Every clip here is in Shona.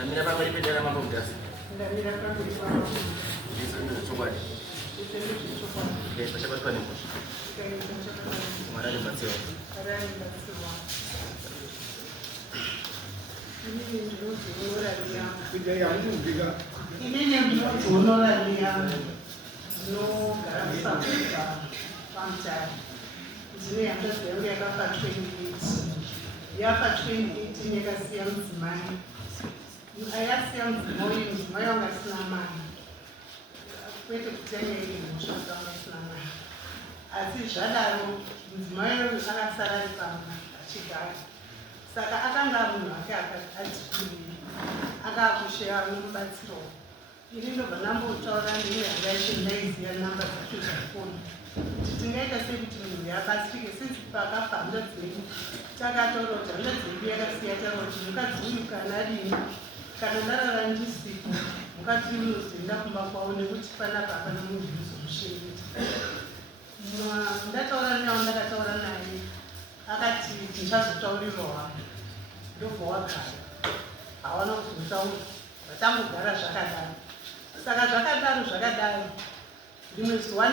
Ndamira pamberi pedera mambogasi. Ndamira pamberi pamwe. Ndizvo chokwadi. Pachabatwa nemusha. Mwari alibatsirwa. Inini ndinodzionoraria ndinogara musabuka pamutare ndine hama dzangu yakafa 28 yafa 28 yakasiya mudzimai ayasiya mudzimai uyu mudzimai wanga asina mari kwete kuti yanga iri mhosva kuti wanga asina mari asi zvadaro mudzimai uyu akasara ari pamba achigara saka akanga munhu ake atikuriri akakushera nomubatsiro ini ndobva ndambotaura ndine hanga yacho ndaiziva namba dzacho dzafoni kuti tingaita sei kuti munhu yabatsirike sinzi pakafa handa dzedu takataura kuti handa dzedu yakasiya taura kuti mukadzi uyu kana adini kana ndarara ndisipo mukadzi uyu unozoenda kumba kwavo nekuti panapa hapana munhu unozomushengeta ndataura nawo ndakataura naye akati tichazotaurirwa ndobva wagara hawana kuzotaura vatangogara zvakadaro saka zvakadaro rimwe zuva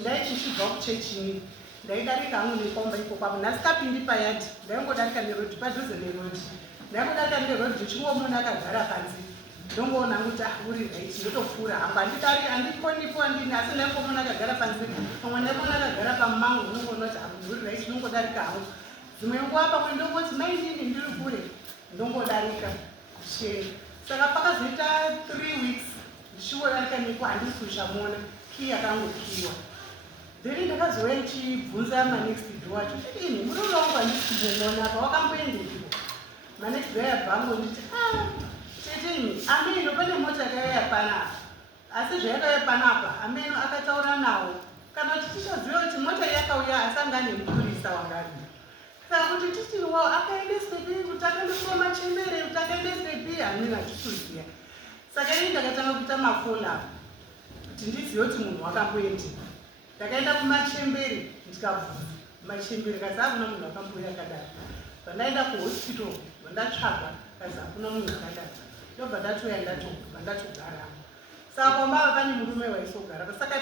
ndaiti ndichibva kuchechini ndaidarika hangu nekomba iko kwavo nhasi kapindi payati ndaingodarika nerodhi padhuze nerodhi ndaingodarika nerodhi ndichingomuna akagara panze ndongoona kuti uri raiti ndotopfuura hangu handikonipo handini asi ndaingomuna akagara panze pamwe ndaimona akagara pamumango unongoona kuti hangu uri raiti ndongodarika hangu dzimwe nguva pamwe ndongoti maindini ndiri kure ndongodarika kusheni saka pakazoita 3 weeks ndichiwodarika niko handisi kuchamuona kii yakangokiwa then ndakazouya ndichibvunza manext door wacho ini murume wangu handisi kumuona apa wakamboendekiko manext door yabvangu nditi teteni ameno pane mota yakauya panapa asi zvayakauya panapa ameno akataura nawo kana kuti tichaziva kuti mota yakauya asanga nemupurisa wangarimo saka kuti tichiriwo akaendeswepi kuti akaendeswa machembere kuti akaendeswepi hamina tikuziya saka ini ndakatanga kuita mafollow kuti ndizive kuti munhu wakamboendi ndakaenda kumachembere ndikabvunza machembere kazi hakuna munhu wakamboya akadaro pandaenda kuhospital vandatsvaga kazi hakuna munhu akadaro ndobva ndatoya ndatogara saka pambava pane murume waisogara saka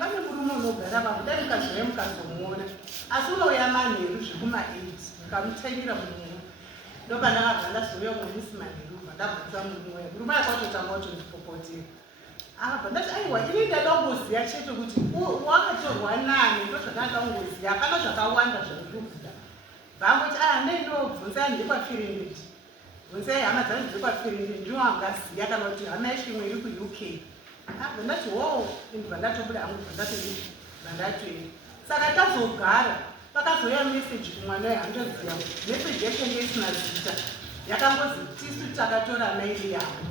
pane murume unogara pavo dai mukazoya mukazomuona asi unouya manheru zvekuma8 mukamutengera munhu ndobva ndakabva ndazouya mumisi manheru bva ndabvunza murume akwatotanga kutondipopotera abva ndati aiwa ini ndada kungoziva chete kuti wakatorwa nani ndozvakanga kungoziva hapana zvakawanda zvaurikuda bvangoti ndainobvunza ndekwafirindeti bvunzai hama dzangu dzekwafirindeti ndinoangaziva kana kuti hama yacho imwe iri kuuk abva ndati ndibva ndatobuda hangu bva ndatoenda saka tazogara pakazoya meseji kumwana wehandoziva meseji yacho yanga isina zita yakangozi tisu takatora maili yavo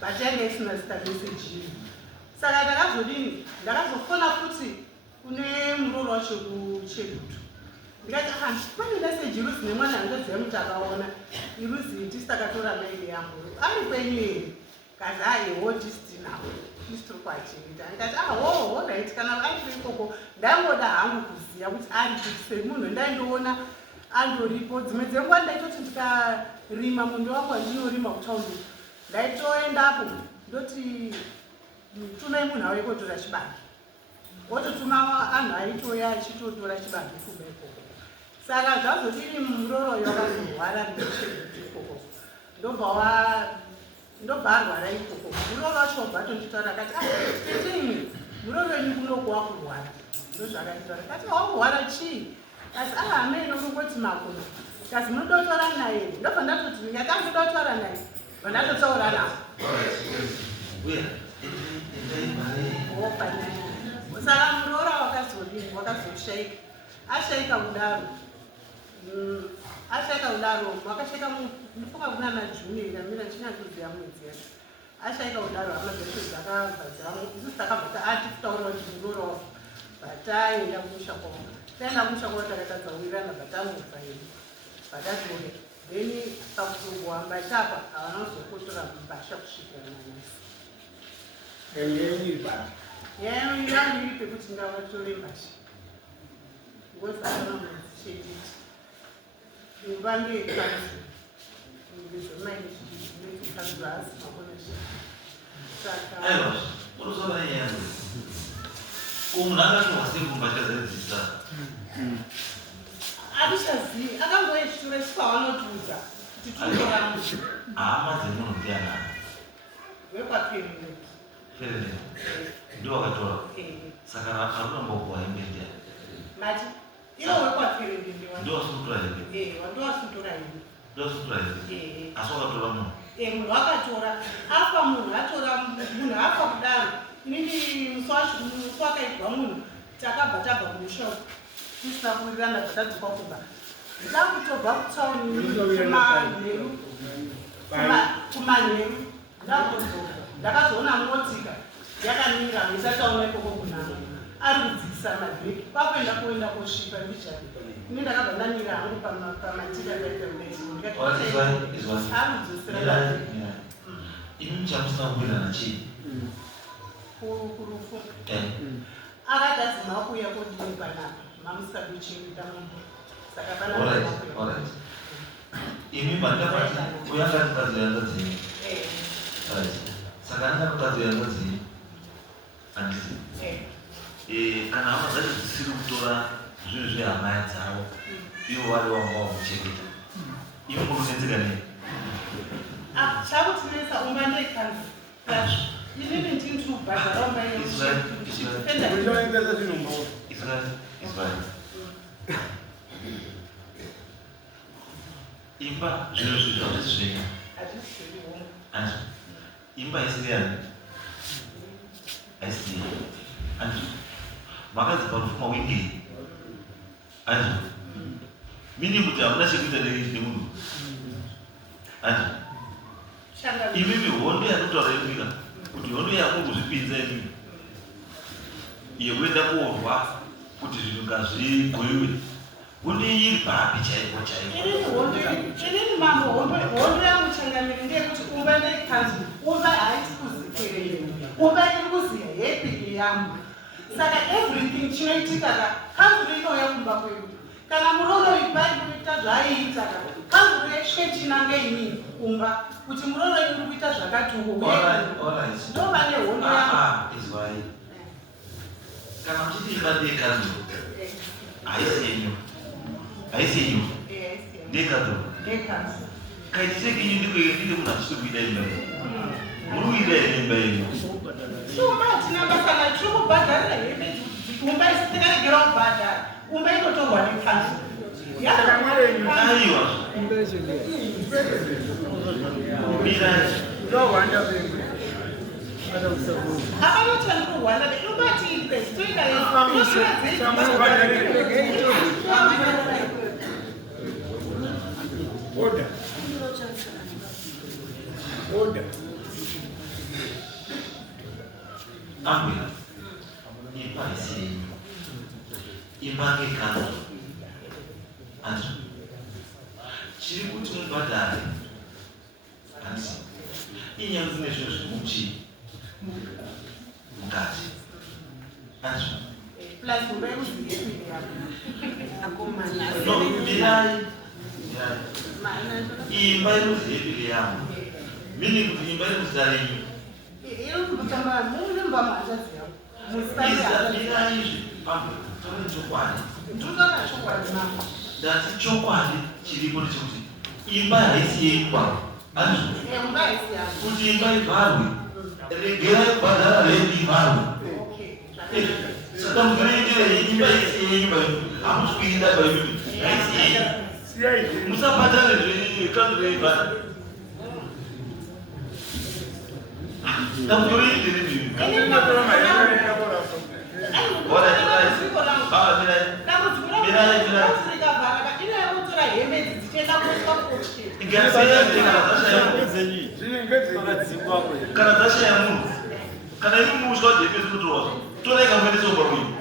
but yanga isina zita meseji iyi saka ndakazodini ndakazofona futi kune muroro wacho kuchedutu ndikati pane meseji iruzi nemwana handoziva kuti akaona iruzi tisu takatora maili yangu ari kwenyu here kazi aiwo tisitinawo tiri kwachengeta ndikati right kana ari ikoko ndaingoda hangu kuziva kuti ari kuti semunhu ndaindoona andoripo dzimwe dzenguva ndaitoti ndikarima munhu wangu wandinorima kutaundi ndaitoendapo ndoti tumai munhu auye kotora chibage wototuma anhu aitoya achitotora chibage kuba ikoko saka zvazodini muroroyo wakazorwara nechedutu ikoko ndobva arwara ikoko muroro wacho wabva tonditaura akati teteni muroro wenyu kunokuwa kurwara ndozvakanditaura kati wakurwara chii kasi ameno urikoti makono kasi munodotora naye ndobva ndatoti ndingatangudotora naye bva ndatotaura nawo saka muroro wakazoshaika ashaika kudaro wakashaika ndifunga kuna majuni amira ndinyakuziva mwedzi yacho ashaika kudaro hama dzacho dzakabva isu takabva atikutaura kuti muroro bataenda kumusha kwavo taenda kumusha kwavo takatadza kuwirirana batangofa yedu batatoke then pakuzohamba tapa havana kuzokotora mbasha kusvikira nanasi yangu iri pekuti ngavatore mbasha ngozakana mwedzi chediti imba ndeyekanzi Aiwa, unozoona yenyewe. Umunanga tuwasikumbatazedzisa. Abichazivi akangoyeshure sipavanotudza kuti tunoramu Hama dzemunodiana. wekwapirire Ferere. Ndio wakatora. Saka akunombokuwa imbendea. mati iwo wekwapirire Ndio sutura hivi. wandowasutura ini Ndio sutura hivi. Aswakatora munhu. munhu akatora afa munhu atora munhu afa kudaro inini musi wakaibva munhu takabva tabva kumushopu tisina kuwirirana dzatadzikwa kubva ndakutobva kutsauni kumanheru ndakuzoka ndakazoona motika yakamira isataona ikoko kunhamo ari kudzikisa mavheki kwakuenda kuenda kosvipa ndijani ine ndakabva ndamira hangu pamatika Izwa. Ini mchamusina kuwirana chii? kurufu akatadzima kuuya kodini panapa mamusikaduchirita munhu saka Alright. Ini pandapati kuyanga mukadzi yangadzini. Saka anga mukadzi yangadzini. Andisi. Kana hama dzacho dzisiri kutora zvinhu zvehama dzavo, ivo vari vanga vamuchengeta. Ivo munonetseka nei? chakutinesa umba ndekanzi inini ndini tinobhadhara umba Imba zviro zvizvazvizvenyu. Anzwa. Imba isiri yani. Aisiri. Anzwa. Makadzi parufuma wingei. Anzwa. Mini kuti hamuna chekuita nemunhu. Anzwa. Imimi hondo yanotaura yemwika kuti hondo yako kuzvipinza imimi yekuenda kuorwa kuti zvinhu ngazvigoiwe hondo iri papi chaipo inini mambo hondo yamuchangamiri ndeyekuti umba ndekanzi umba haisi kuzikerei umba iri kuziya yepiki yamu saka everything chinoitika kanzuro inouya kumba kwedu kana muroro ipai kuita zvaiita kanzuro yechechinange inini kumba kuti muroro iri kuita zvakatuko ndova nehondo izwai kana muchiti imba ndekanzuro haisi yenyu ndekanzuro kaititeki inyu ndike munhu achiri kuida imba muri kuida here imba yenyu umba hatina basana tiri kubhadharira hebe umba isitikaregera kubhadhara umba inotorwa nekanzuro aiwa avanotanikurwana inobatiipestoika Amwira, imba isiri imba ngekanzuro. Anzwa. Chiri kuti mubhadhare. Anzwa. Inyanzi nezvinhu zvimuchi mukati. Anzwa. Mirai. Imba inozi yepiri yangu. Mini kuti imba inozi renyu. Mirai izvi. Tore chokwadi. Ndati chokwadi chiripo ndechekuti imba haisi yeimba. Anzwa. Kuti imba ivharwe. Regerai kubhadhara rendi ivharwe. Saka mukuregerei imba haisi yeimba. Hamusikuinda paimimi. Haisi yeimba. Musabhadhare zvekanzuro yeibhadhara. Ndamutoreindere ndimi. Kana dzashaya munhu kana iri muswa dzepezi kutorwa torai kamweniso pamwini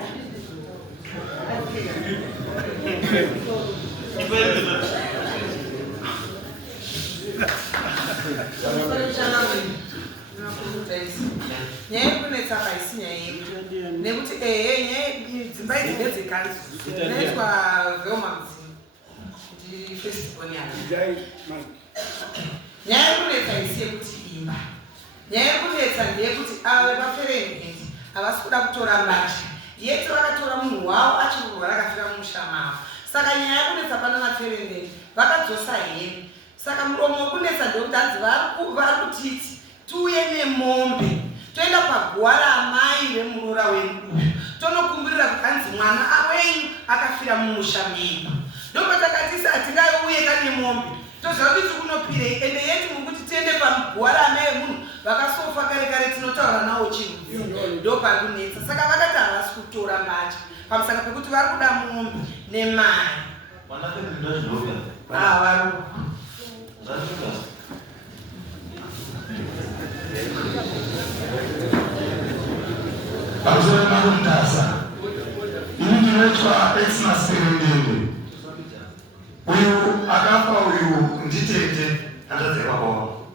nyaya yekunetsa paisi nyaya yedu nekuti dzimba idzi ndedzekanzi dzinoitwa veomamuzini kuti festivoni yana nyaya yekunetsa isi yekuti imba, nyaya yekunetsa ndeyekuti ave vaferendendi havasi kuda kutora mbatya yeti vakatora munhu wavo achiri kurwara akafira mumusha mavo. Saka nyaya yekunetsa pana vaferendendi vakadzosa heni. Saka muromo wekunetsa ndekuti hanzi vari kutiti tiuye nemombe toenda paguwa ramai vemurora wedu tonokumbirira kuti hanzi mwana wenyu akafira mumusha medu. Ndopatakatisa hatingauye kane mombe toziva kuti kunopirei ende yeti mukuti tiende paguwa ramai vemunhu vakasofa kare kare tinotaura nawo chinhu ndopakunetsa. Saka vakati havasi kutora mbatya pamusaka pekuti vari kuda mombe nemai. Pamusoro pekutasa ini ndinoitwa Xmas Perendende. Uyu akafa uyu nditete handadzekwa kwavo.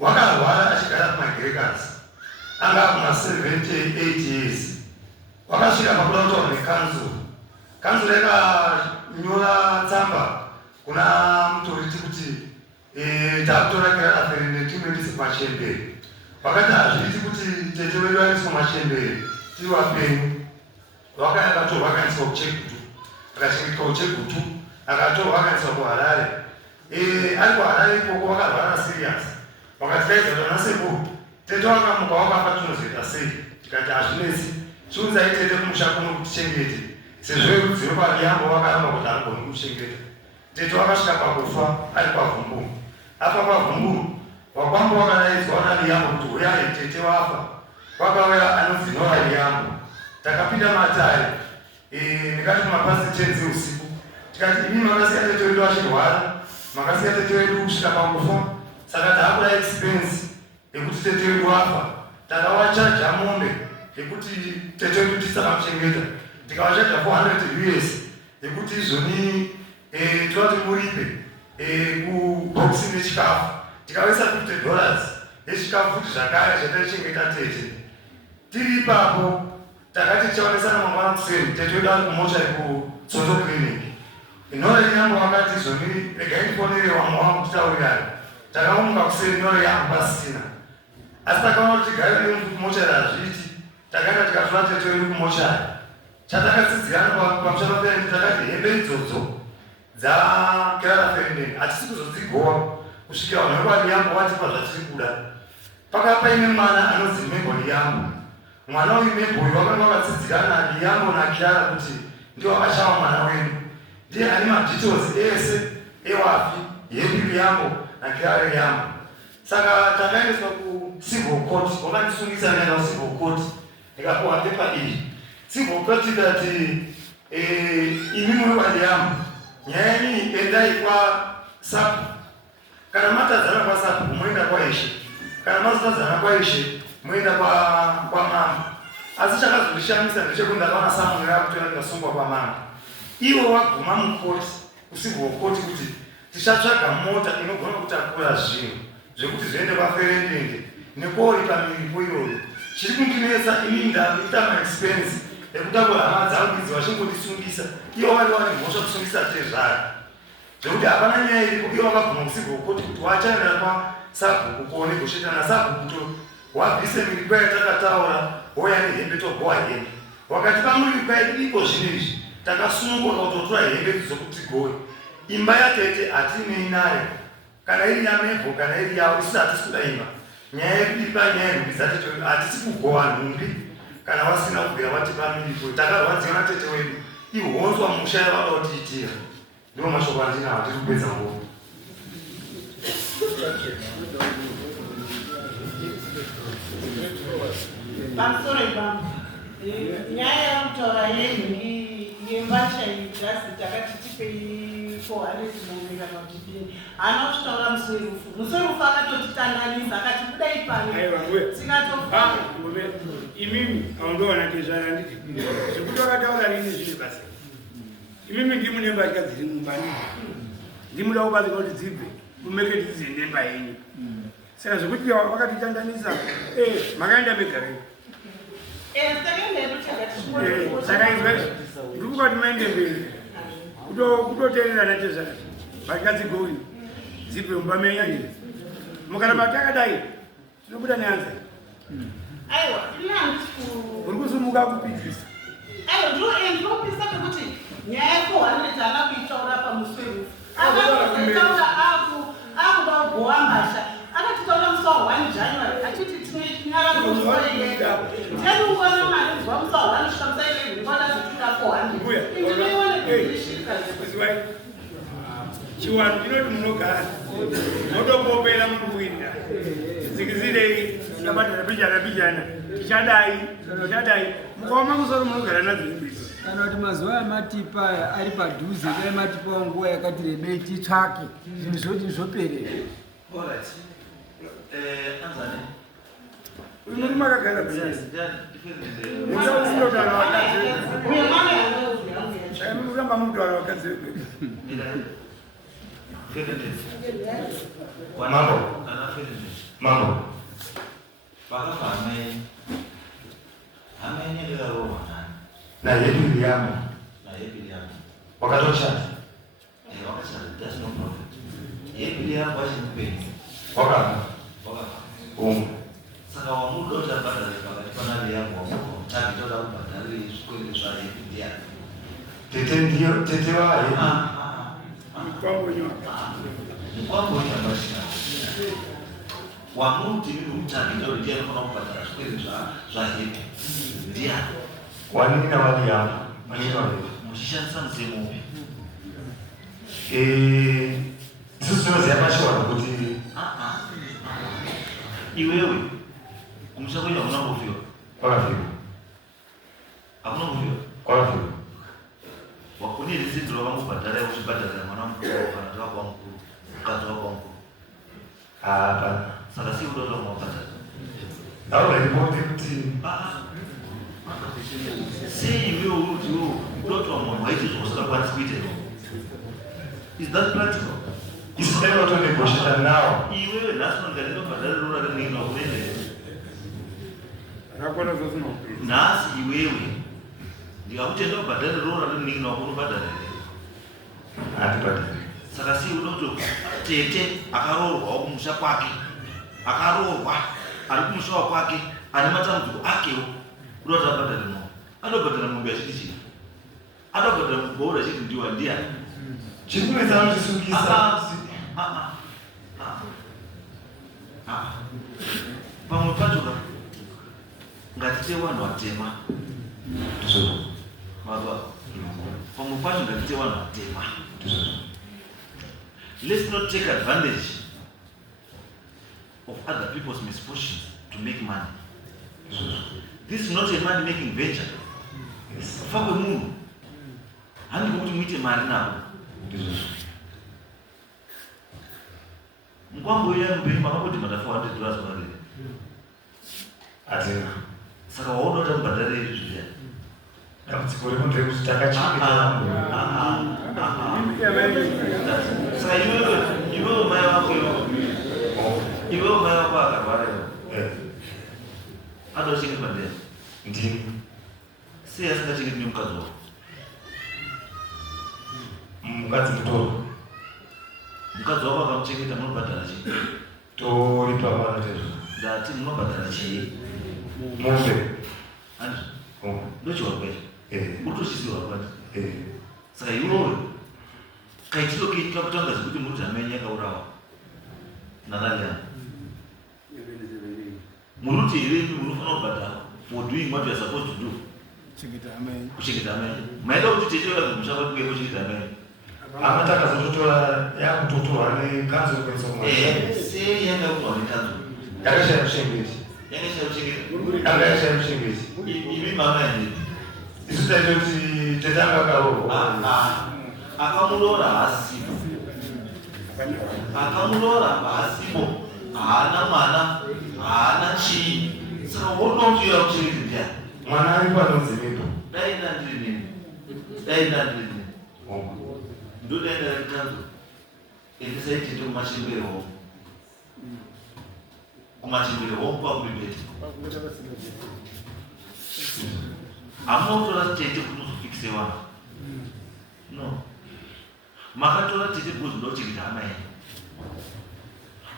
Wakarwara achigara kumaGreekers anga kuma 78 years. Wakasvika pakuda kutaura nekanzuro. Kanzuro yakanyora tsamba kuna mutoriti kuti takutora Kerala Perendende timuendese kumachembere. Wakati hazviti kuti tete wedu aendeswa kumachembere tiri vapenyu. Vakatorwa akaendeswa kuChegutu, akachengetwa kuChegutu, akatorwa akaendeswa kuHarare. Ari kuHarare ikoko wakarwara serious. Wakati kaizarwa nasekuru tete wakamuka wakafa tinozoita sei? Tikati hazvinesi chiunzai tete kumusha kuno kutichengete sezvo rudziro paRiambo wakaramba kuti haangoni kuchengeta. Tete wakasvika pakufa ari paVhumbu. Apa paVhumbu wakwambo wakanaidzwa naRiambo kuti uyai tete wafa. Kwakauya anonzi Noah Riambo. Takapinda matare ndikati kumapasi 10 usiku tikati imi makasiya tete wedu achirwara, makasiya tete wedu kusvika pakufa, saka taakuda expense yekuti tete wedu wafa. Takawachaja mombe yekuti tete wedu tisakamuchengeta, tikawachaja 400 US yekuti izvoni toti muripe kubhokisi nechikafu. Tikawisa $50 yechikafu kuti zvakare zvataichengeta tete. Tiri ipapo takati tichaonesana mangwana kuseni tete wedu ari kumocha kuTsoto clinic. Nora yangu wakati izvoni regai ndifonere wamwe wangu kutitaurirayo. Takamuka kuseni nora yangu pasina. Asi takaona kuti tigare nemumochari hazviti. Takaenda tikatora tete wedu kumochari. Chatakatsidzirana pamusoro pendi takati hembe idzodzo dzaKerala Perendende hatisi kuzodzigowa kusvikira vanhu vekwaRiambo vatipa zvatiri kuda. Pakanga paine mwana anonzi Memboni yangu. Mwana uyu Memboni wakanga wakatsidzirana naRiambo naKerala kuti ndiwo akashava mwana wedu. Ndiye ane madetails ese ewafi yedu Riambo naKerala Riambo. Saka takaendeswa kuCivil Court, wakandisungisa ndaenda kuCivil Court ndikapuwa pepa iyi. Civil Court ikati imi muri vaRiambo, nyaya yenyu endai kwaSAPU. Kana matadzana kwaSAPU moenda kwaIshe, kana mazotadzana kwaIshe moenda kwaMama. Asi chakazondishamisa ndechekuti ndakaona Samuel akutoenda ndikasungwa kwaMama. Iwo waguma mukoti kuCivil Court kuti tichatsvaga mota inogona kutakura zvinhu zvekuti zviende kwaPerendende nekoripa miripo iyoyo. Chiri kundinetsa ini ndakuita maexpense ekutakura hama dzangu idzi vachingondisungisa. Iwo vari wane mhosva kusungisa tezvaro zvekuti hapana nyaya iripo. Iwo vakaguma kuCivil Court kuti wachaenda kwaSabhuku kuonegoshieta naSabhuku to wabvise miripo yatakataura woya nehembe togowa hembe. Wakati pamiripo iripo zvino izvi takasununguka kutotora hembe dzokuti gowe. Imba yatete hatinei nayo, kana iri yamebho kana iri yavo isina hatisi kuda imba. Nyaya yedu iri panyaya yenhumbi dzatete wedu, hatisi kugowa nhumbi kana wasina kubvira watipa miripo. Takarwadziwa natete wedu ihonzwa musha yavada kutiitira. Ndiwo mashoko andinawo tiri kupedza nguva. Pamusoro ipapo nyaya yamutaura yenhumbi yembatya igirasi takati tipei 400 mombe kana kuti dini. Haana kutaura muserufu. Muserufu akatotitanganisa akati kudai pano tikatofa. Imimi haundoona tezvara nditi zvekuti wakataura rini zviri basa. Imimi ndimu nembatya dziri mumbani. Ndimuda kubatsira kuti dzibve kumeke dzizi nemba yenyu. Saka zvekuti wakatitanganisa makaenda megarei. Saka izvezvo ndiri kukati maende mberi kutoteerera natezvara mbatya dzigowini zipe mbamenya hivi mukana matakadai tinobuda neanza aiwa inandi uri kusumuka kupikisa aiwa ndopisa pekuti nyaya ye400 akakuitaura pamusweru akaitaura akuda kugowa mhasha akatitaura musi wa1 January achiti tinyara kusoyeye teniuona mari zuva musi wa1 kusvika musi 11 kwadazotuda 400 indinoione chiwanhu chinoti munogara modopopera mukuwinda dzikizirei tabadhara pijana tichadai mukaoma musoro munogara nadzo imbisi kana kuti mazuva amatipa aya ari padhuze dai matipa nguva yakati rebei titsvake zvinhu zvoti zvoperera uyu muri makagara munotaura vakadzi muramba mutaura vakadzi Mambo. Na yetu iliamo. Wakatosha. Waka. Saka wa muda utapata pana yangu mtaki toka kubadili shule za India. Tete wae. mkwangu nyoka Mkwangu nyoka basi. Wa mtu ni mtaki ndio ndio kuna kupata shule za India. Wanini na wali hapa? Manini wali? Mshishanisa msemo. Sisi tunaweza yapasha wanakuti. Iwewe. Kumshauri hakuna ngofio. Kwa hivyo. Hakuna ngofio. Kwa hivyo. Wakuni riziki ndio wangu badala ya usibadala mwanamke anataka kwa mkuu. Kazi wako mkuu. Hapana. Sasa si udodo mwapata. Au ripoti kuti. Si iwewe utu mtoto wa mama hizo zote kwa hospital. Is that practical? Isitendo watu negotiate nao. Iwewe national ndio badala lura ndio ndio kwenda. rakona zosino Nasi iwewe ndio akutenda badala lura ndio ndio kwa badala. Atipata. Saka si udodo tete akarorwa okumusha kwake. Akarorwa alikumsha kwake alimata mtu akeo udodo badala no. Adobadala mu biashara. Adobadala mu bora chiti ndio ndia. Chikule za mtu sukisa. Pamwe pachoka ngatite vanhu vatema mazwa pamwe pacho ngatite vanhu vatema. Let's not take advantage of other people's misfortunes to make money. This is not a money making venture. Fakwe munhu hani kuti muite mari navo. Mkwangu ile mbili makapoti matafu $100 kwa leo. Atina. Saka waodo tambadala hizo zile. Tamtsikore kunde kutaka chiki. Sasa iwe maya wako yo. Iwe maya wako akabare. Ado chini pande. Ndi. Si asika chini ni mkazo. Mkazi mtoro. Mkazo wako akamcheketa mnobadala chini. To lipa mara tezo. Dati mnobadala chini. Mombe. Ani. Oh. Ndocho wakwecho. Uto sisi wakwecho. Saka iwe kaitilo kitu kutanga zikuti muri zamenya kaurawa. Nadalia. Muruti ile munofana kubadala for doing what you are supposed to do. Kuchikita ameni. Maenda kuti techo la kumshaka kuye kuchikita ameni. Amataka zototola ya kutotola ni kanzo kwenye mwana. Si yanga kwa ni kanzo. Yakasha mshingezi. Yakasha mshingezi. Yakasha mshingezi. Ibi mama yani. Isuta yoti tetanga kawo. Akamulora asibo. Akamulora asibo. Ana mwana. Ana chi. Saka wono tu ya kuchikita. Mwana alipo anozimipo. Dai ndini. Ndo denda kanzo. Enisaiti ndio machimbero. Kumachimbero kwa kubibeti. Amotora tete kunofikise wana. No. Makatora tete kuzo ndo chikita amaye.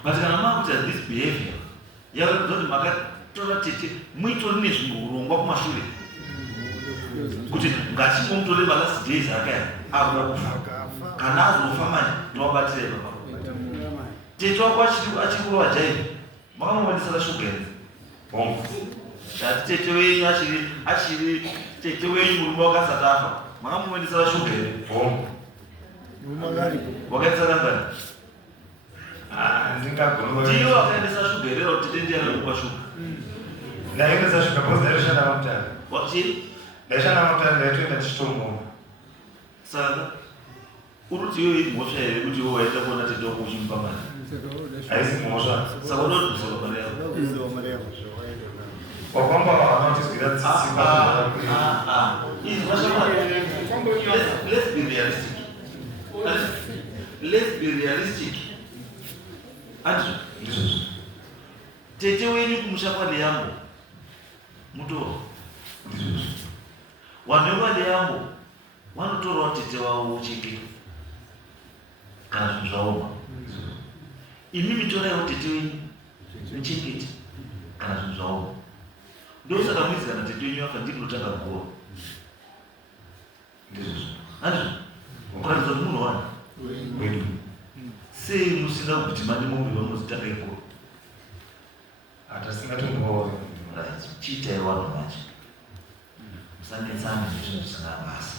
But kana makuita this behavior yakuti makatora tete muitori nezvingurongwa kumashure kuti ngachingomutore malast days akaya akuda kufa kana azofa manje towabatire baba tete wako achikurova jaivi makamumwanisira shuga here tati tete wenyu achiri tete wenyu murume wakasati afa makamumwanisira shuga here wakaisara ngani ndiyo wakaendesa shuga here tete ndiyanekupa shuga ndaendesa shuga because ndaishanda mutare wachii ndaishanda mutare ndaitoenda tichitongo saka uruti iyo imhosva here kuti iwo waita kuona tete wako uchimupa mari haisi mhosva saka unodusaka mari yako wakwamba vanotizwira tsitsimba let's be realistic. Let's be realistic. Andrew, tete wenyu kumusha kwa Liyambo mutoro wanhu wa Liyambo vanotorawo tete wavo ucheke kana zvinhu zvaoma. Imimi toraiwo tete wenyu muchengete kana zvinhu zvaoma. Ndosaka mwizi kana tete wenyu afa ndikunotanga kurowa. Andrew, kuratidza kuti munhu wani wedu sei musina kugidhima nemombe vamuzitanga ikoro hatasingatongovaona chiitai vanhu vacho musanetsana nezvinhu zvisina basa.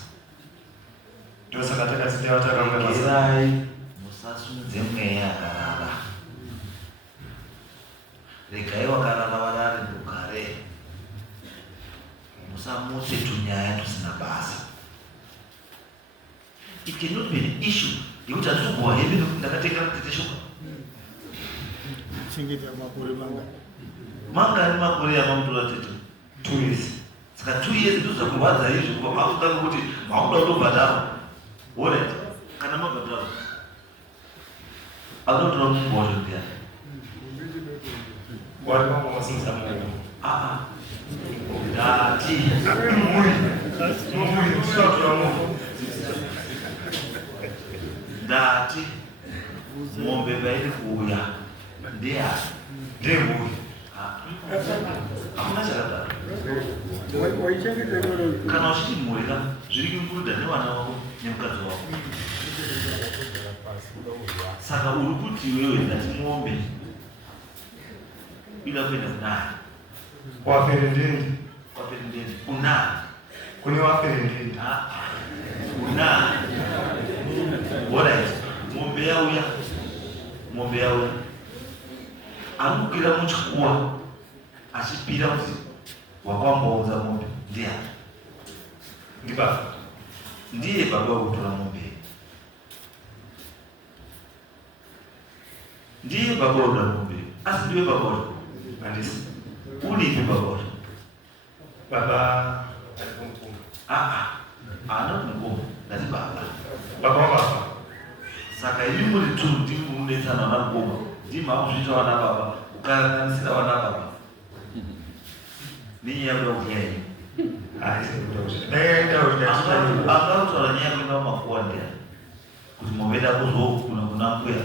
ndosaka takatitewa takamai musasimudze mweya yakarara. Regai wakarara varare mugare. Musamutse tunyaya tusina basa. It cannot be an issue. Yekuti hatikugowa hemi nokuti ndakatenga tete shuka. Mangani makore yamamutora tete? 2 years. Saka 2 years ndozakurwadza izvo kuva makutanga kuti makuda kutobhadhara. Alright, kana mabhadhara anotora mungozvo ndiya. Wari wangu masinza mungu. Ndati. Mumuri, usiwatora mungu. Ndati mombe vairi kuuya ndeyani ndemuri hakuna chakadaro. Kana uchiti mhuri ka zviri kukuruda nevana vako nemukadzi wako. Saka uri kuti iwewe ndati mombe ida kuenda kunani? Waperendeni. Waperendeni kunani? Kune waperendeni. Kunani? Alright, mombe yauya. Mombe yauya. Anokwira muchikuwa achipira kuti wakwamboudza mombe ndiani? Ndibaba. Ndiye baba wekutora mombe. Ndiye baba wekutora mombe. Asi ndiwe baba wacho? Handisi. Ulipi baba wacho? Baba alikumkuma. Haana kumukoma, ndati baba. Baba wabafa. Saka imi muri tu ndimi munetsana vana mukoma. Ndimi makuzviita vana baba, kukanganisira vana baba. Nenyaya yekuda kudya yenyu. Akataura nyaya yekuenda kumakuwa ndiani? Kuti mombe da kuzokuna kuna mbuya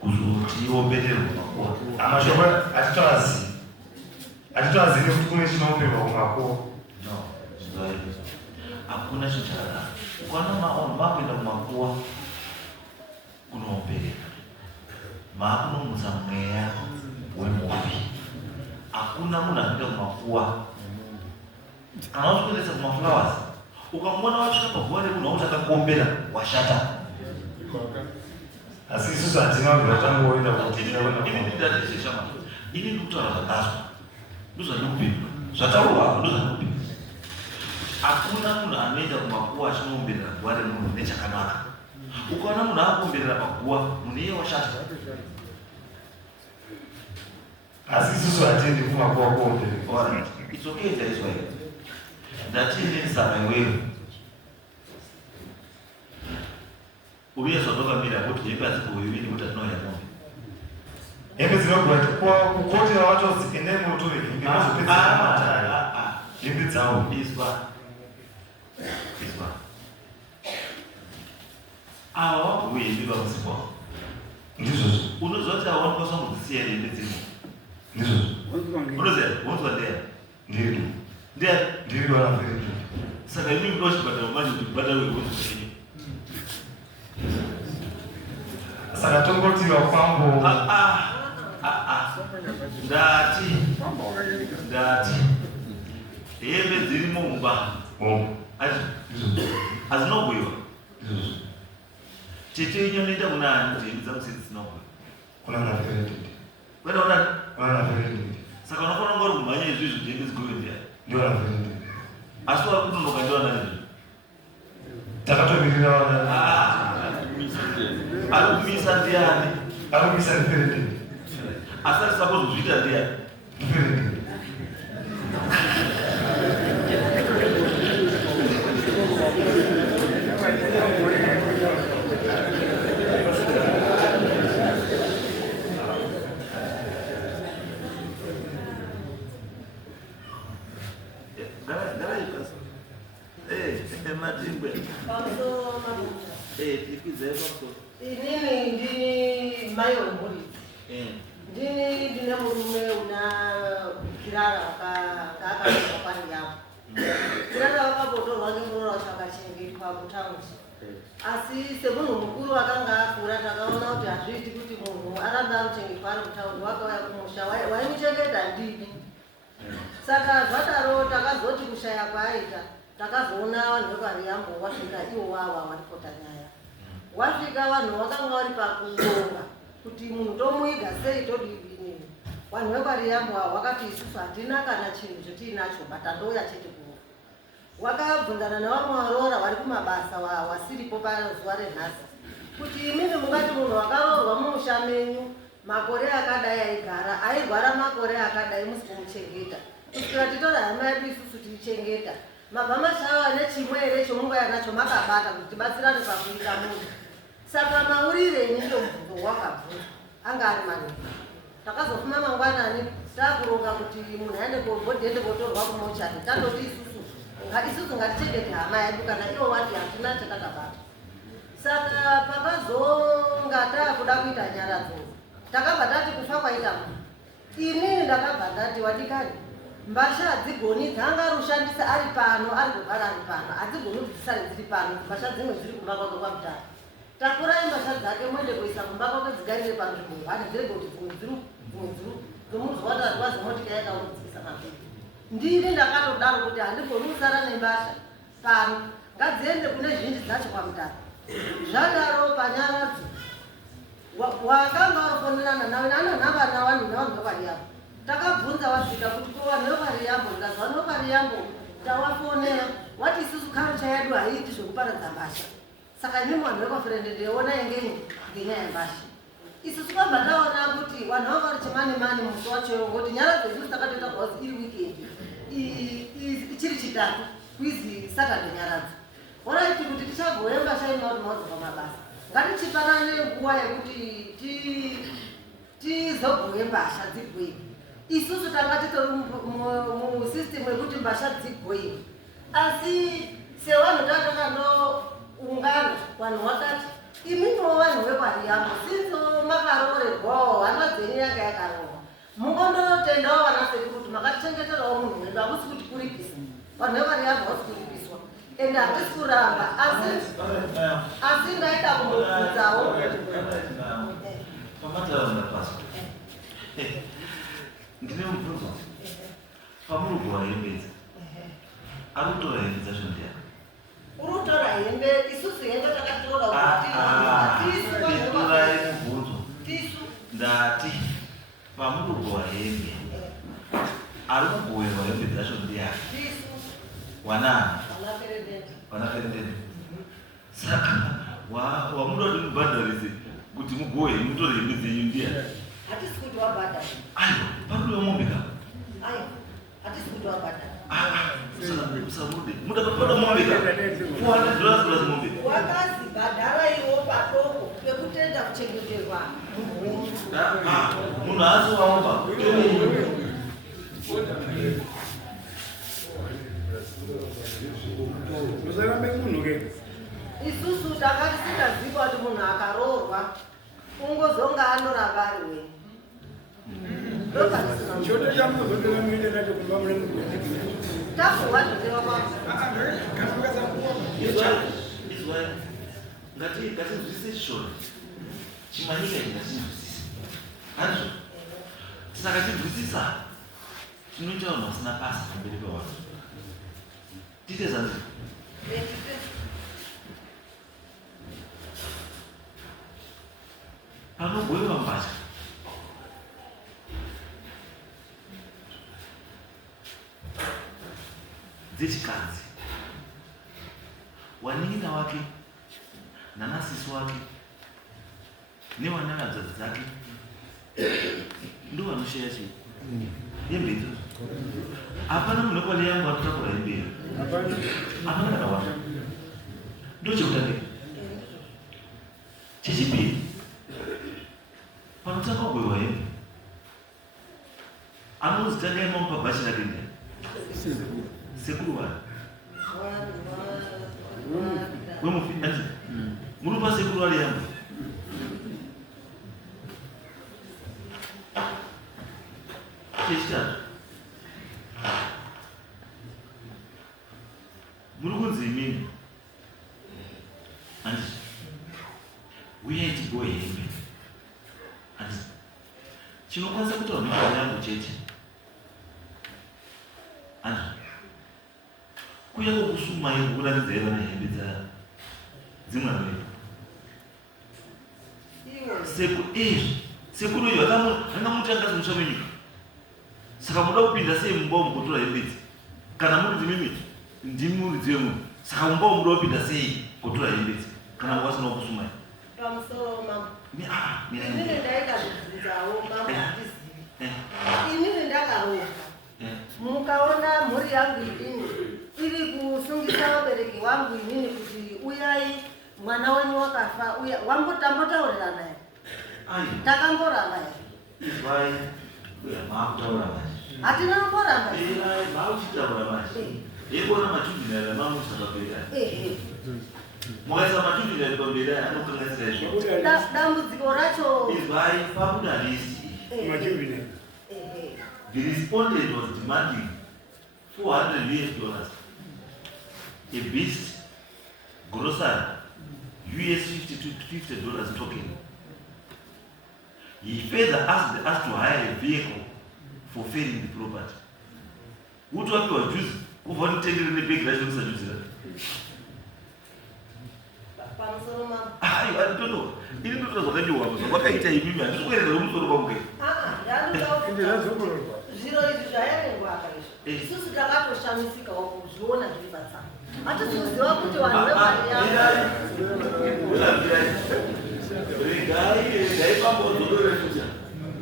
kuzoti iombererwe kumakuwa. Amashoko atitoazivi. Atitoazivi kuti kune chinoomberwa kumakuwa. No, zvaizvo. Hakuna chinhu chakadaro. Ukana maonhu makuenda kumakuwa kunoomberera. Makunomutsa mweya wemombe. Hakuna munhu anoenda kumakuwa. Kana uchikuendesa kumaflowers, ukamwona wasvika paguva remunhu wauti akakuombera, washata. Asi isusu hatina vanhu vatangoenda kutiaishama. Ini ndikutaura zvakazwa. Ndozvandikupindura. Zvataurwa ndozvandikupindura. Hakuna munhu anoenda kumakuwa achinoomberera guva remunhu nechakanaka. Ukaona munhu akuomberera paguva, munhu iye washata. Asi isusu hatiendi kumakuwa kuomberera. Alright, it's okay ndaizwa here. Ndatiende saka iwewe. Uye zvakamira kuti hembe hadzikuhwivini kuti atinoya mombe. Hembe dzinogura kukotera wacho endai munotore hembe mazopedzera mataya. Hembe dzavo. Izwa. Ava wabhuye hembe vamusikwa. Ndizvozvo. unozoti awanikoswa kudzisiya hembe dzimwe ndizvo unoziva unonzwa ndiani ndiri ndiani ndiri wana vedu saka imi kuda chibhadharo manje kuti kubhadharo wekunzwa chenyu saka tongotiwa kwambo ndati hembe dziri mumba hazinogwiwa tete inyo noita kuna ani kuti hembe dzangu sei dzisinogwiwa kuna naferended kwenda unani kuna naferended saka unofanira kunga uri kumhanya izvizvi kuti hembe dzigwiwe ndiani ndiwana naferended asi wari kunonoka ndiwana izvi takatomirira wana ari kumisa ndiani akumisa naferended asi ari suppose kuzviita ndiani naferended Inini ndini mai wemhuri. Ndine murume una kirara akaakaiwa pani yavo. Kirara wakabotorwa ngemurora wakachengetwa kutaundi. Asi semunhu mukuru akanga akura takaona kuti hazviiti kuti munhu arambe anochengetwa ari kutaundi wakauya kumusha waimuchengeta ndini. Saka zvadaro takazoti kushaya kwaaita takazoona vanhu vepariyambo wasvika iwo wawa waripota nyaya. Wasvika vanhu vakanga vari pakubonga kuti munhu tomuiga sei todini. Vanhu vepariyambo wakati isusu hatina kana chinhu chetiinacho batandouya chete kuno. Wakabvunzana nevamwe varoora vari kumabasa wasiripo pazuva renhasi kuti imini mungati munhu wakaroorwa mumusha menyu makore akadai aigara makore akadai musi kumuchengeta. Kusvikira titora hama yedu isusu tiichengeta. Mabva mashava nechimwe here chomungaya nacho makabata kuti tibatsirane pakuita munhu. Saka maurirei ndiyo mubvunzo wakabvunza anga ari manini. Takazofuma mangwanani takuronga kuti munhu aende kobhodhi ende kotorwa kumochari tandoti isusu ngatichengete hama yedu kana iwo wati hatina chatakabata. Saka pakazonga taakuda kuita nyaradzo takabva tati kufa kwaita munhu. Inini ndakabva ndati wadikani mbasha hadzigoni dzangarushandisa ari pano ari kugara ari pano hadzigoni kuti dzisare dziri pano mbasha dzimwe dziri kumba kwake kwamutara. Takurai mbasha dzake muende kuisa kumba kwake dzigarire panzvimbo hadzirege kuti dzimwe dziri dzomuzwata rwazi motika yakaudzikisa mavhiri. Ndini ndakatodaro kuti handigoni kusara nembasha pano ngadziende kune zhinji dzacho kwamutara. Zvadaro panyaradzo wakanga warofonerana nawe ananhamba navanhu nevanhu vepariyambo. Takabvunza wasvika kuti kuvanhu vepariyambo ndikazva vanhu vepariyambo tawafonera wati isusu karucha yedu haiiti zvekuparadza mbasha. Saka nyimo vanhu vekwaferendede onai ngenyi ngenyaya yembasha. Isusu kwabva taona kuti vanhu vanga vari chimani musi wacho ngoti nyaradzo isusu takatoita kwazi iri wikendi ichiri chitatu kwizi Saturday nyaradzo. Oraiti kuti tichagoye mbasha ino kuti mawadzoka mabasa ngatichipanane nguva yekuti tizogoye mbasha dzigoyiwe. Isusu tanga titori musystem yekuti mbasha dzigoyiwe. Asi sevanhu tatakandoungana vanhu vakati imimiwo vanhu vepariyambo sinzo makaroorerwawo hama dzenyu yanga yakaroorwa mungondotendawo vana sekuru kuti makatichengeterawo munhu wedu hakusi kuti kuripisa. Vanhu vepariyambo hausi kuripiswa ende hatisi kuramba asi ndaita kundobvunzawo ndine mubvunzo pamurugwa hembe idzi ari kutora hembe dzacho ndiani urutora hembe isusu hembe takatiroda nditurai mubvunzo tisu ndati pamurugwa hembe ari kugoverwa hembe dzacho ndiani tisu wanani vanaferendende vanaferendende. Saka wamuda kuti mubhadharise kuti mugowe mutore hembe dzenyu ndiani hatisi kuti wabhadhara. aiwa pakudiwa mombe ka Aiwa hatisi kuti wabhadhara. usamude muda kupada mombe ka $400 mombe Wakazi bhadhara iwo padoko pekutenda kuchengeterwa munhu haasi waomba musarambe munhu ke isusu takati singaziva kuti munhu akaroorwa ungozonga anoramba ari we choto chamuzotore muine nacho kumba mune tafuwa zvoteva kwavo izwai ngatizwisise chishona chimanyika chingatinzwisisa hanizvo saka tinzwisisa tinoita vanhu vasina basa pamberi pevanhu tiite zanzi panogoyiwa mbatya dzechikadzi wanin'ina wake nanasisi wake newana nadzadzi dzake ndo vanoshaya chii hembe idzodzo hapana munhu wekwale yangu anotakura hembe iyo hapana kana wata ndo chekutandika chechipiri panotanga kugoyiwa hembe anonzi tangai mamupa bhachi rake ndani sekuru wari wemufinati murupa sekuru wari yangu chechitatu muri kunzi imini andi uyai tigoye hembe andi chinokwanisa kutaura nepfungwa yangu chete andi kuya kokusuma iyo kuratidza iva nehembe dzimwana vedu sekuru iyo hangamuti angazimusha menyika saka muda kupinda sei mumba mugotora hembe idzi kana muri dzimimi ndimi muridzi wemunhu saka mumba muda kupinda sei gotora hembe idzi kana mukasina kusuma pamusoro mama inini ndaikazvidzidzawo mama handizivi inini ndakaroga mukaona mhuri yangu inini iri kusungisa vabereki wangu inini kuti uyai mwana wenyu wakafa uya wambotambotaurira naye takangoramba here izwai makutaura manje hatina kumboramba mauchitaura manje ikona machudhinari mamusaka pamberi mukaisa machudhinari pamberi anokanganisira izvo dambudziko racho izwai pabuda listi the respondent was demanding $400 a beast grocery $50 token. He further asked us to hire a vehicle for ferrying the property. What do you choose? Who want to take the big license? I don't know. You don't know what you want. What I tell you, I'm just going to room for the bunker. zviro izvi zvayarengwa akaizvo isusu takatoshamisikawo kuzviona zviri patsamba hatisiziva kuti vanhu vemari regai pambodzodorai futa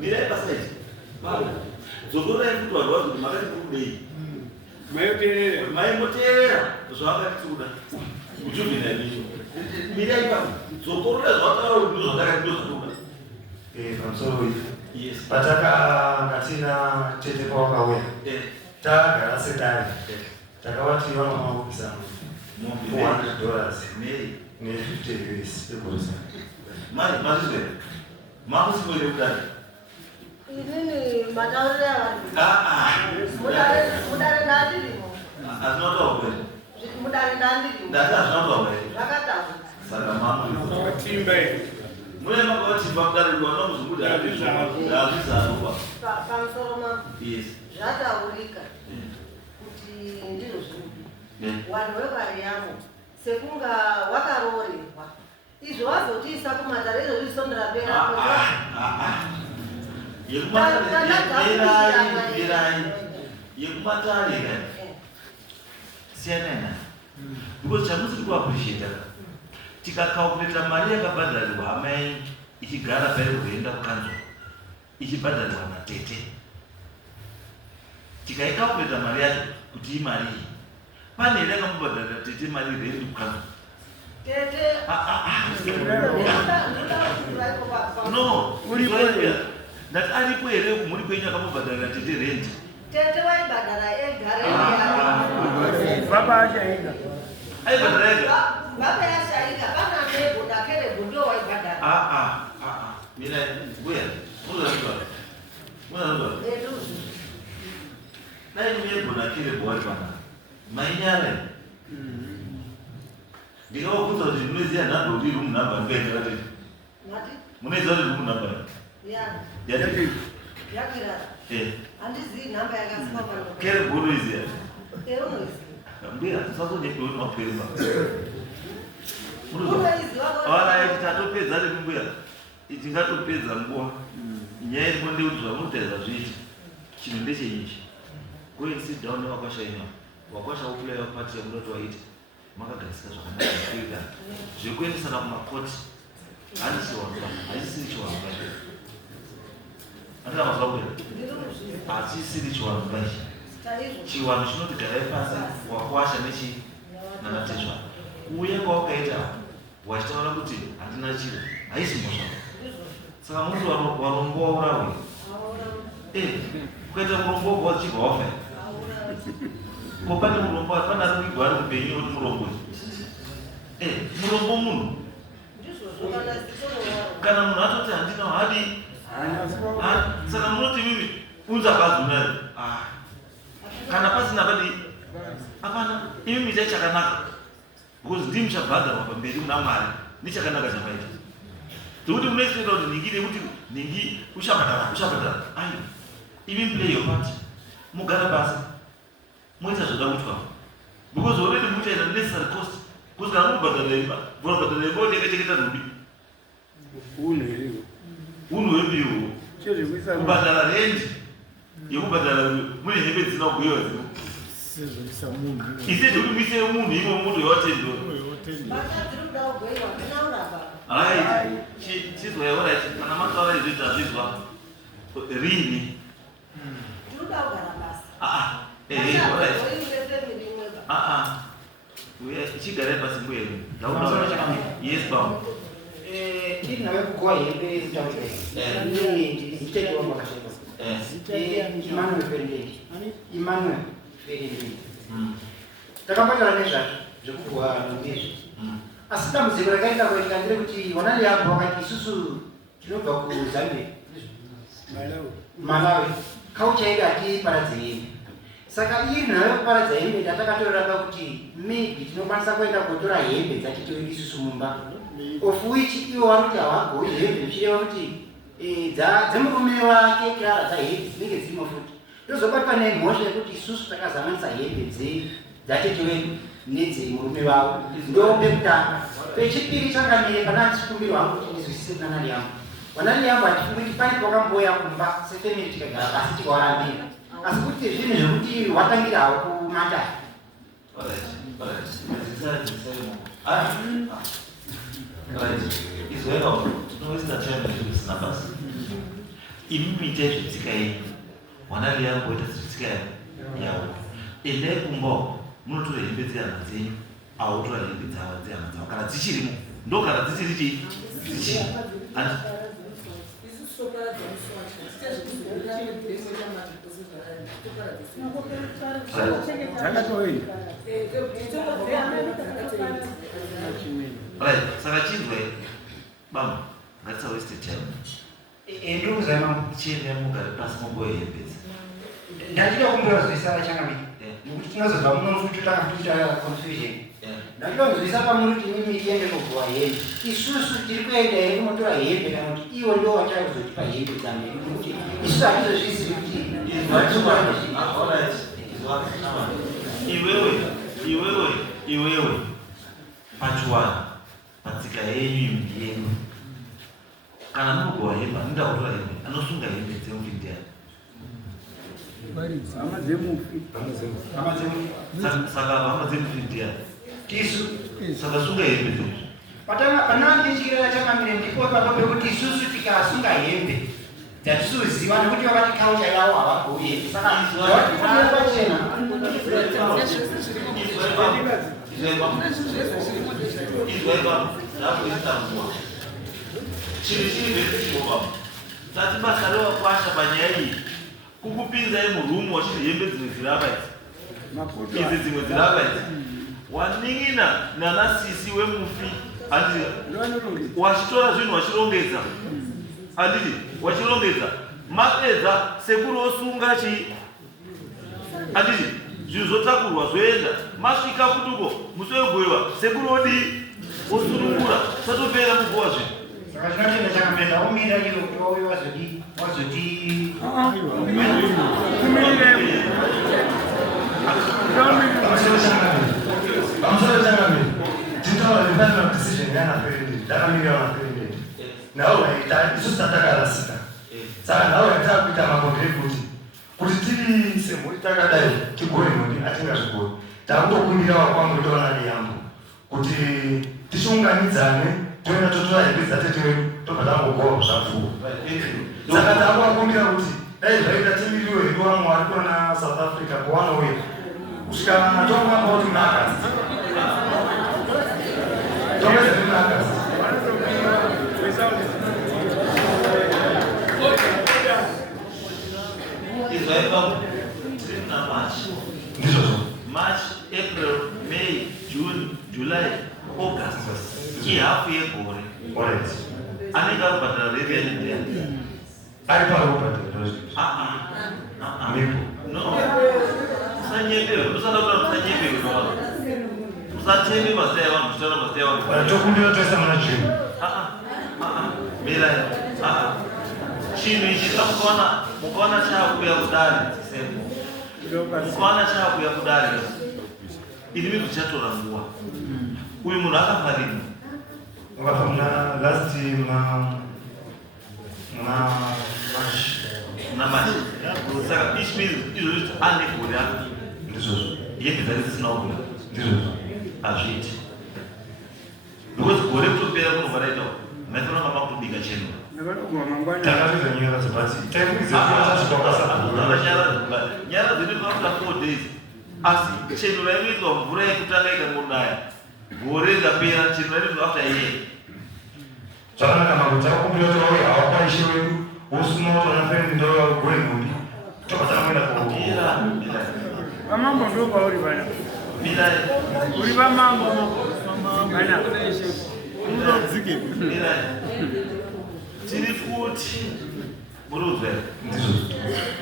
mirai pasaiti dzodorai kuti vanhu vazi kuti makati kudei maimoteera zvavakati kuda kujuvinaiisho mirai pamo dzokoroda zvataura kuti ndozvandakati ndozvatoda pamusoro patakatina tete pawakauya tagara sedare takavati vanomavopisa $400 ne$50 egosa mazizwe makusikwere kudai inini matauriro mudare ndandirimo azinotaura kwere mudare ndandirimo ndati azinotaura kwere zvakataura saka mamutimba mune makavatimba kudarirwa nomuzunguti azvizarova pamusoro mama yes zvataurika kuti ndizvo zvirudu vanhu vemari yavo sekunga wakarorerwa izvo wazotiisa kumatare izvo zvisondera yekumatare siyanana because chamusiri kuappreciata tikakalkuleta mari yakabhadharirwa amai ichigara pari kuenda kukanzwa ichibhadharirwa natete tikaikalkuleta mari yacho kuti imari iyi pane here akamubhadharira tete mari rendi kukanzwa no ndati aripo here kumhuri kwenyu akamubhadharira tete rendi tete waibhadhara ega baba ashaika aibhadhara ega baba yashaika pana nebo ndakerebhu ndo waibhadhara Mina buya. Muna. Na ni mbona kile boy bana. Mainyale. Ndiko kuto zimulizia na ndo room number mbele kati. Ngati? Muneza room number. Ya. Yati. Yakira. Andizi namba yakasima pano. Kere bono izia. Unoizi. Mbia sasa ni kwa mapema. Unoizi wako. Wala itatopeza ile mbia. Itingatopeza nguo. Nyaya bonde utwa muteza zviti. Chino ndeche nyinji. Go and sit down wakasha ino. Wakasha uplay party ya mtoto waiti. Makagarisika zvakanaka. Zvekuendesa na kumakoti. Haisiri chiwanga. Andina mazvabwera. Haisiri chiwanga. Chiwanga chinoti garai pasi wakwasha nechi namatezva. Uye kwawakaita wachitaura kuti handina chiro. Haisi mhosva. Saka muntu warombo waurawe. Kuita murombo wachibva wafa. Ko pane murombo pana ari kuigwa ari mupenyu kuti murombo. Murombo munhu. Kana munhu atoti handina hadi. Saka munoti mimi unza kazunari. Kana pasina padi hapana imi mita chakanaka. Because ndimi chabhadharwa pamberi muna Mwari nechakanaka chamaita. Tokuti munoisira kuti ningire kuti ningi ushabhadhara. Ayo. Imi play your part. Mugara basa. Moita zvoda kutwa. Because already muchaita necessary cost. Because kana mubhadhara imba, mubhadhara imba ndekecheketa rubi. Uno webiwo. Kubhadhara rent. Yekubhadhara mune hembe dzina kugoyewa dzino. Ise zvekumise munhu imo moto yawatendo. Hai, chizwa alright. Kana makaura izvita zvizwa. Rini. Alright. Uya chigare pasi mbuyeni. Yes, bound. Ndinawe kugoa hembe mtaute. Nditete wamba kashema. Emmanuel Ferendeti. Takapatana nezvazvo zvekugoa ndezvo. Asi dambudziko rakaita kuitika nderekuti wanali hapo wakati isusu tinobva kuZambia. Malawi. Culture yedu hatiparadze hembe. Saka iri nayo kuparadza hembe tatakatoramba kuti maybe tinokwanisa kuenda kutora hembe dzatitoiri isusu mumba. Of which iwo varuti havagoi hembe zvichireva kuti dzemurume wake Clara dzahembe dzinenge dzirimo futi. Tozobatwa nemhosva yekuti isusu takazamanisa hembe dzatete wedu nedzemurume wavo. Ndombe kutanga. Pechipiri changamire pana ndisikumbiro hangu kuti ndizwisise nanali yangu. Wanali yangu hatifungi kuti pane pakamboya kumba sefamily tikagara pasi tikawarambira. Asi kuti zvinhu zvekuti watangira hawo kumata. Izweka tinoisina time zvisina basa. Imi mite zvitsika yenyu. Wanali yangu ita zvitsika yawo. Ende kumba munotora hembe dzehana dzenyu. Autora hembe dzehana dzavo. Kana dzichirimo. Ndo kana dzichiri Saka chizwe bam ngati waste time. Ndikuzama Chine mugare pasi mumboye hembe. ndachida kumbozwisisa changamire. Nokuti tinozobva muno futi takakuita confusion. Ndachida kuzwisisa pamuri kuti mimi tiende kugoa hembe. Isusu tiri kuenda here kunotora hembe kana kuti iwo ndo vachakuzotipa hembe dzambiri. Nokuti isusu hatizozviziri kuti iwewe pachiwana patsika yenyu yenu kana mugowa hembe anoda kutora hembe anosunga hembe dzemuvhindi saka hama dzemuvhindi tisu saka sunga hembe dzemuvhindi pana ndichirera chakamire ndipo papo pekuti isusu tikasunga hembe dzatisuziva nekuti vakati culture yavo havagoi hembe saka vatifunira pachena tati basa rewakwasha panyaya iyi kukupinzai murumu wachiti hembe dzimwe dzirapa idzi dzimwe dzirapa idzi waning'ina nanasisi wemufi wachitora zvinhu wachirongedza anditi wachirongedza mapedza sekuru osunga chi anditi zvinhu zvotakurwa zvoenda masvika kutuko musoyogwewa sekuru odi osunungura satopera mugowa zvinhu saka chinotenda chakamedza omira iyo oyo wazoti pamusoro changamiri titaura nefinal decision yanapresident ndakamira wanapresident nawo vaita isusu tatakarasika saka nawo vaitava kuita makombere kuti tiri semhuri takadai tigore mhuri atingazvigori takutokumbira wakwangu toona neyambo kuti tichiunganidzane toenda totora hembe dzatete wedu tobva tangogowa zvapfuwa saka takuvakumbira kuti dai zvaita timiriwo hedu vamwe vari kuona south africa kuwanouya kusvika tongamba kuti munagasti tongeza nemunagasti March, April, May, June, July, August. Hafu yegore. Anenge arikubhadhara revenue. Ari parikubhadhara. No. Usanyepere, usada kuti usanyepere kwa. Usatemi basa yavanhu, usada basa yavanhu. Tokumbira toisa muna chinhu. Mira. Chinhu ichi mukaona chakuya kudare. Mukaona chakuya kudare. Ini zvichatora nguva. Uyu munhu akafarira. Wakati mna last na machi. Saka each means izvo ane gore yake. ndizvozvo. Yeke dzake dzisina kubuda. Ndizvozvo. Hazviiti. Because gore kutopera kunobva raitawo. Maitona kama kutobika cheno. Takatiza nyara dzebasi. Nyara dzinoitwa after 4 days. Asi cheno rainoitwa mvura yekutanga ikangonaya. Gore dzapera cheno rainoitwa after a year. Zvakanaka makuti akumbira kuti vauya hawakwanisi wedu wosuma kuti vanafendi ndo gore mhuri tobva takaenda vamambo ndo kwauri vana uri vamambo vana unodzike tiri kuti muruzvera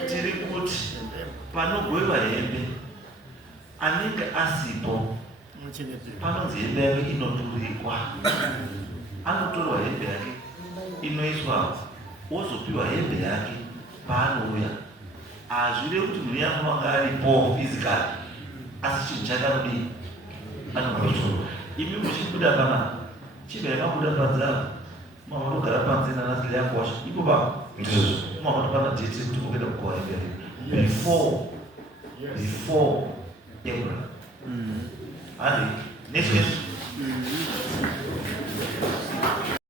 tiri kuti panogweva hembe anenge asipo panonzi hembe yake inoturikwa anotorwa hembe yake inoiswa ozopiwa hembe yake paanouya. Hazvire kuti munhu yanonga aripo physically asi chinhu chakanodii anotorwa. Imi muchibuda pana chibva yakabuda padzava mavanogara panze nanasile yakuwasha ipo pa mavati pana date yekuti mukuenda kukowa hembe yake before April. Handi next